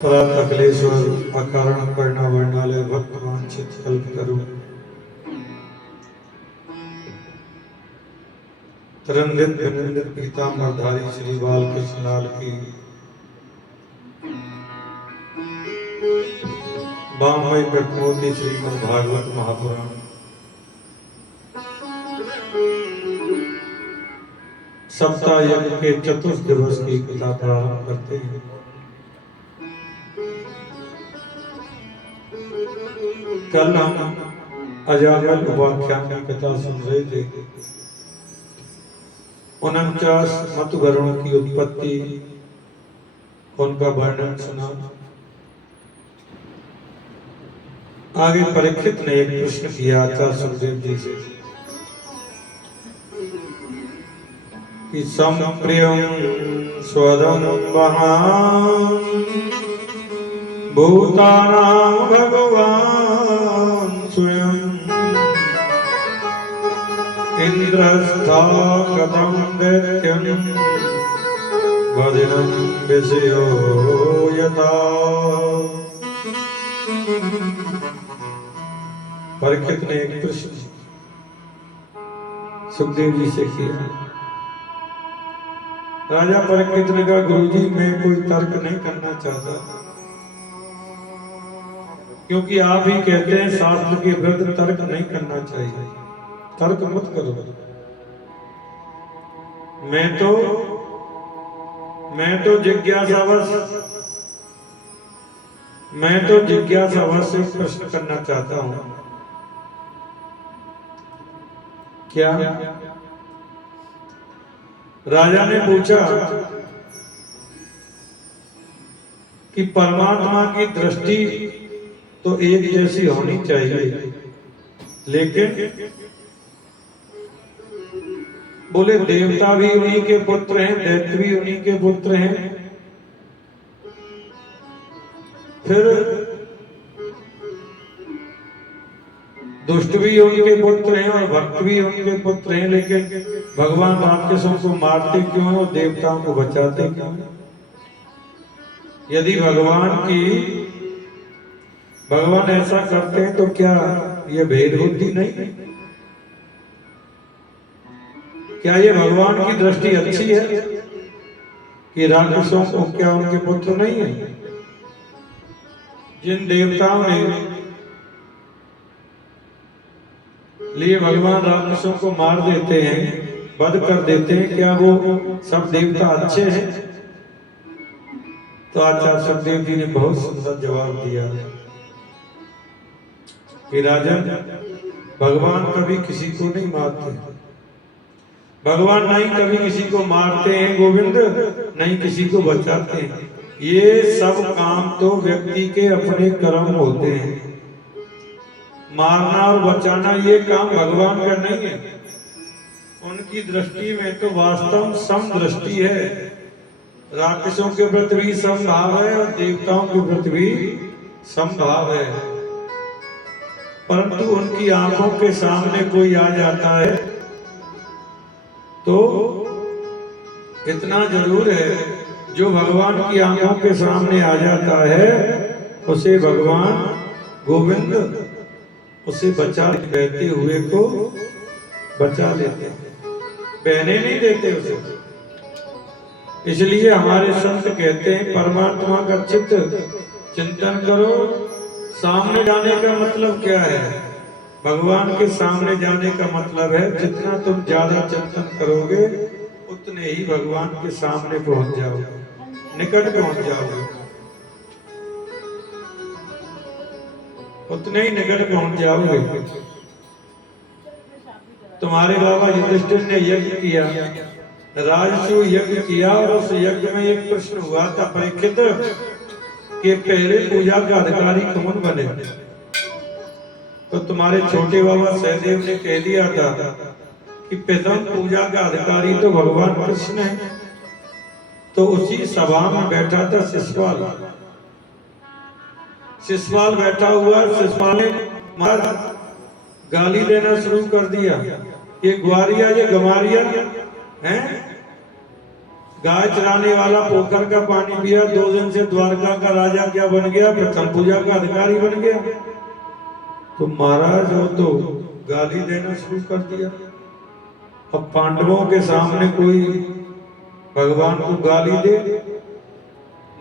अखिलेश्वर अकारण करना वर्णालय भक्त वांछित कल्प करूं तरंगित विनिंदित पीताम्बरधारी श्री बालकृष्ण लाल की वाममय प्रकृति श्रीमद् भागवत महापुराण सप्ताह यज्ञ के चतुर्थ दिवस की कथा प्रारंभ करते हैं। कल हम अजामिल उपाख्यान की कथा सुन रहे थे। 49 मतगणों की उत्पत्ति, उनका वर्णन सुना। आगे परीक्षित ने एक प्रश्न किया आचार्य सुखदेव जी से कि संप्रियं स्वदं वहां भूतानां भगवान स्वयं इंद्रस्था कथं दैत्यं वदिनं विषयो यथा। परीक्षित ने एक प्रश्न सुखदेव जी से किया। राजा परीक्षित ने कहा, गुरुजी मैं कोई तर्क नहीं करना चाहता, क्योंकि आप ही कहते हैं शास्त्र के विरुद्ध तर्क नहीं करना चाहिए, तर्क मत करो। मैं तो जिज्ञासावश से प्रश्न करना चाहता हूं। क्या? राजा ने पूछा कि परमात्मा की दृष्टि तो एक जैसी होनी चाहिए, लेकिन बोले देवता भी उन्हीं के पुत्र हैं, दैत्य भी उन्हीं के पुत्र हैं, फिर दुष्ट भी उनके पुत्र हैं और भक्त भी उनके पुत्र हैं, लेकिन भगवान राक्षसों को मारते क्यों हैं और देवताओं को बचाते क्यों हैं? यदि भगवान ऐसा करते हैं तो क्या ये भेद बुद्धि नहीं? क्या ये भगवान की दृष्टि अच्छी है कि राक्षसों को क्या उनके पुत्र नहीं है? जिन देवताओं ने लिए भगवान राक्षसों को मार देते हैं, वध कर देते हैं, क्या वो सब देवता अच्छे हैं? तो आचार्य सुखदेव जी ने बहुत सुंदर जवाब दिया कि राजन, भगवान कभी किसी को नहीं मारते, भगवान नहीं कभी किसी को मारते हैं गोविंद, नहीं किसी को बचाते हैं। ये सब काम तो व्यक्ति के अपने कर्म होते हैं। मारना और बचाना ये काम भगवान का नहीं है। उनकी दृष्टि में तो वास्तव सम दृष्टि है। राक्षसों के प्रति भी समभाव है और देवताओं के प्रति भी समभाव है, परंतु उनकी आंखों के सामने कोई आ जाता है तो इतना जरूर है, जो भगवान की आंखों के सामने आ जाता है उसे भगवान गोविंद उसे बचा, बहते हुए को बचा लेते, बहने नहीं देते उसे। इसलिए हमारे संत कहते हैं परमात्मा का चिंतन करो। सामने जाने का मतलब क्या है? भगवान के सामने जाने का मतलब है जितना तुम ज्यादा चिंतन करोगे उतने ही भगवान के सामने पहुंच जाओगे, निकट पहुंच जाओगे, उतने ही निकट पहुंच जाओगे। तुम्हारे बाबा युधिष्ठिर ने यज्ञ किया, राजसू यज्ञ किया, और उस यज्ञ में एक प्रश्न हुआ था परीक्षित के पहले पूजा का अधिकारी कौन बने? तो तुम्हारे छोटे बाबा सहदेव ने कह दिया था कि प्रथम पूजा का अधिकारी तो भगवान कृष्ण है। तो उसी सभा में बैठा था शिशुपाल बैठा हुआ। शिशुपाल ने गाली देना शुरू कर दिया, ये ग्वारिया, ये गमारिया हैं, गाय चराने वाला पोखर का पानी पिया, 2 दिन से द्वारका का राजा क्या बन गया, प्रथम पूजा का अधिकारी बन गया। तो महाराज हो तो गाली देना शुरू कर दिया। अब पांडवों के सामने कोई भगवान को गाली दे,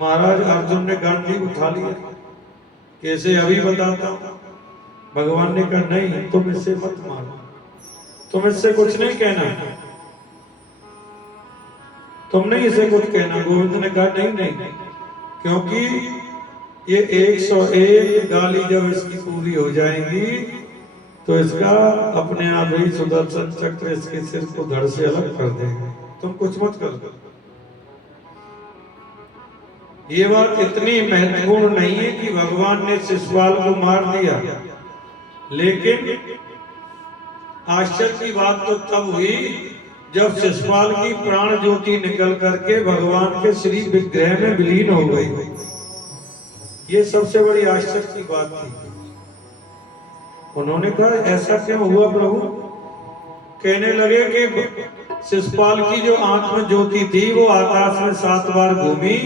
महाराज अर्जुन ने गांडी उठा लिया, कैसे अभी बताता हूं। भगवान ने कहा नहीं, तुम इससे मत मारो, तुम इससे कुछ नहीं कहना, तुम नहीं इसे कुछ कहना। गोविंद ने कहा नहीं नहीं, क्योंकि ये 101 गाली जब इसकी पूरी हो जाएंगी तो इसका अपने आप ही सुदर्शन चक्र इसके सिर को धड़ से अलग कर देगा, तुम कुछ मत करो। ये बात इतनी महत्वपूर्ण नहीं है कि भगवान ने शिशुपाल को मार दिया, लेकिन आश्चर्य की बात तो तब हुई जब शिशुपाल की प्राण ज्योति निकल करके भगवान के श्री विग्रह में विलीन हो गई। ये सबसे बड़ी आश्चर्य की बात थी। उन्होंने कहा ऐसा क्यों हुआ प्रभु? कहने लगे कि शिशुपाल की जो आंख में ज्योति थी वो आकाश में 7 बार घूमी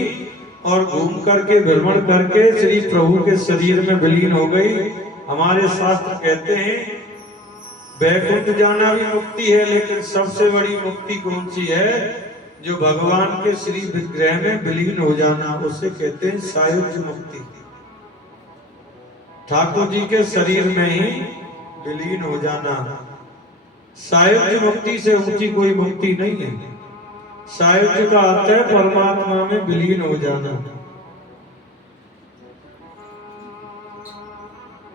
और घूम करके भ्रमण करके श्री प्रभु के शरीर में विलीन हो गई। हमारे शास्त्र कहते हैं वैकुंठ जाना भी मुक्ति है, लेकिन सबसे बड़ी मुक्ति कौन सी है? जो भगवान के श्री विग्रह में विलीन हो जाना, उसे कहते हैं सायुज्य मुक्ति। ठाकुर जी के शरीर में ही विलीन हो जाना। सायुज्य मुक्ति से ऊंची कोई मुक्ति नहीं है। सायुज्य का अर्थ है परमात्मा में विलीन हो जाना,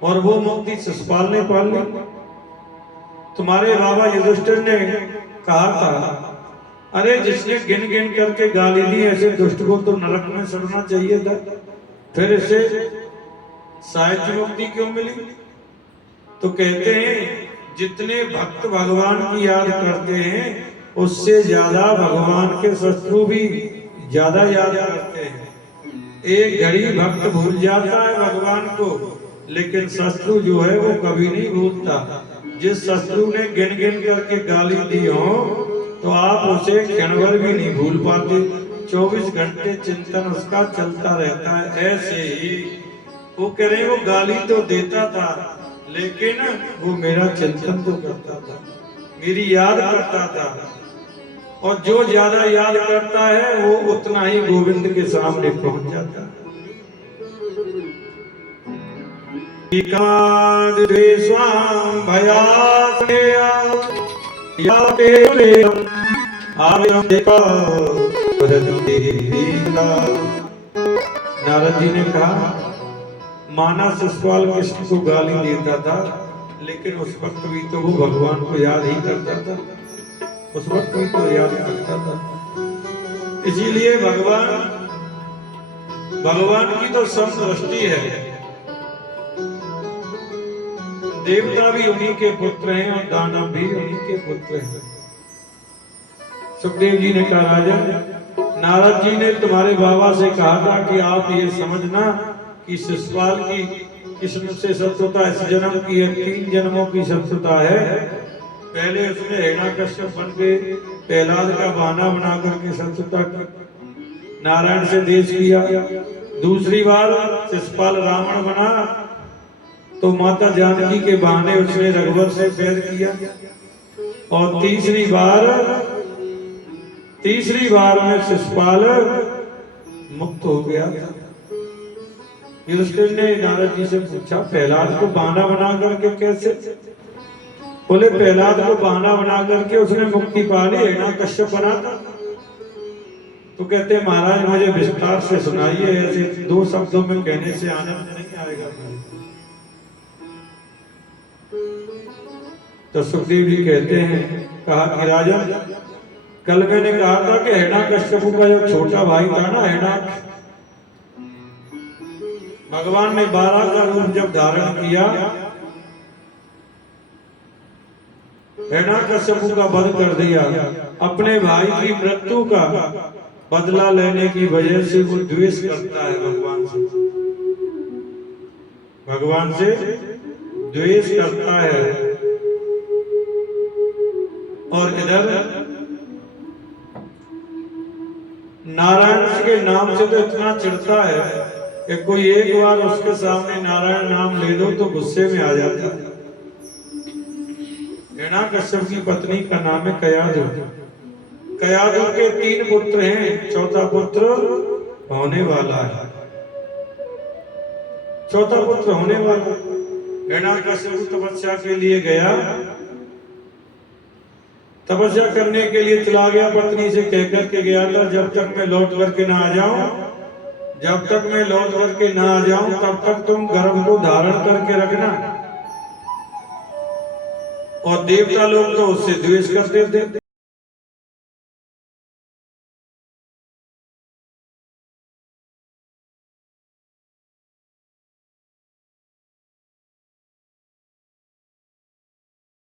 और वो मुक्ति शिशुपाल ने पा ली। तुम्हारे बाबा युधिष्ठिर ने कहा था, अरे जिसने गिन गिन करके गाली दी ऐसे दुष्ट को तो नरक में सड़ना चाहिए था, फिर इसे सायुज्य मुक्ति क्यों मिली? तो कहते हैं जितने भक्त भगवान की याद करते हैं उससे ज्यादा भगवान के शत्रु भी ज्यादा याद करते हैं। एक घड़ी भक्त भूल जाता है भगवान को, लेकिन शत्रु जो है वो कभी नहीं भूलता। जिस शत्रु ने गिन गिन करके गाली दी हो तो आप उसे क्षण भर भी नहीं भूल पाते, 24 घंटे चिंतन उसका चलता रहता है। ऐसे ही वो कह रहे वो गाली तो देता था, लेकिन वो मेरा चिंतन तो करता था, मेरी याद करता था, और जो ज्यादा याद करता है वो उतना ही गोविंद के सामने पहुंच जाता है। नारद जी ने कहा माना शिशुपाल कृष्ण को गाली देता था, लेकिन उस वक्त भी तो वो भगवान को याद ही करता था, उस वक्त भी तो याद करता था। इसीलिए भगवान की तो समदृष्टि है। देवता भी उन्हीं के पुत्र हैं और दानव भी उन्हीं के पुत्र हैं। सुखदेव जी ने कहा राजा, नारद जी ने तुम्हारे बाबा से कहा था कि आप ये समझना कि शिशुपाल की कृष्ण से शत्रुता इस जन्म की है, 3 जन्मों की शत्रुता है। पहले उसने हिरण्यकश्यप बन के प्रहलाद का बहाना बना करके शत्रुता की, नारायण से देश किया। दूसरी बार शिशुपाल रावण बना तो माता जानकी के बहाने उसने रघुवर से बैर किया, और तीसरी बार में शिशुपाल मुक्त हो गया। युधिष्ठिर ने नारद जी से पूछा प्रहलाद को बहाना बना करके कैसे? बोले प्रहलाद को बहाना बना करके उसने मुक्ति पा ली, हिरण्यकश्यप बना था। तो कहते महाराज मुझे विस्तार से सुनाइए, ऐसे 2 शब्दों में कहने से आनंद नहीं आएगा। तो सुखदेव जी कहते हैं, कहा कि राजन कल मैंने कहा था कि हिरण्यकश्यप का जो छोटा भाई था ना हिरण्याक्ष, भगवान ने 12 का रूप जब धारण किया, हिरण्यकश्यप का वध कर दिया। अपने भाई की मृत्यु का बदला लेने की वजह से वो द्वेष करता है भगवान से द्वेष करता है। और इधर नारायण के नाम से तो इतना चिढ़ता है कि कोई एक बार उसके सामने नारायण नाम ले दो तो गुस्से में आ जाता है। हिरण्याकश्यप की पत्नी का नाम है कयाधु। कयाधु के 3 पुत्र हैं, चौथा पुत्र होने वाला है, चौथा पुत्र होने वाला। हिरण्याकश्यप तपस्या के लिए गया, तपस्या करने के लिए चला गया, पत्नी से कहकर के गया था जब तक मैं लौट करके ना आ जाऊं, जब तक मैं लौट करके ना आ जाऊं तब तक तुम गर्भ को धारण करके रखना। और देवता लोग तो उससे द्वेष करते थे।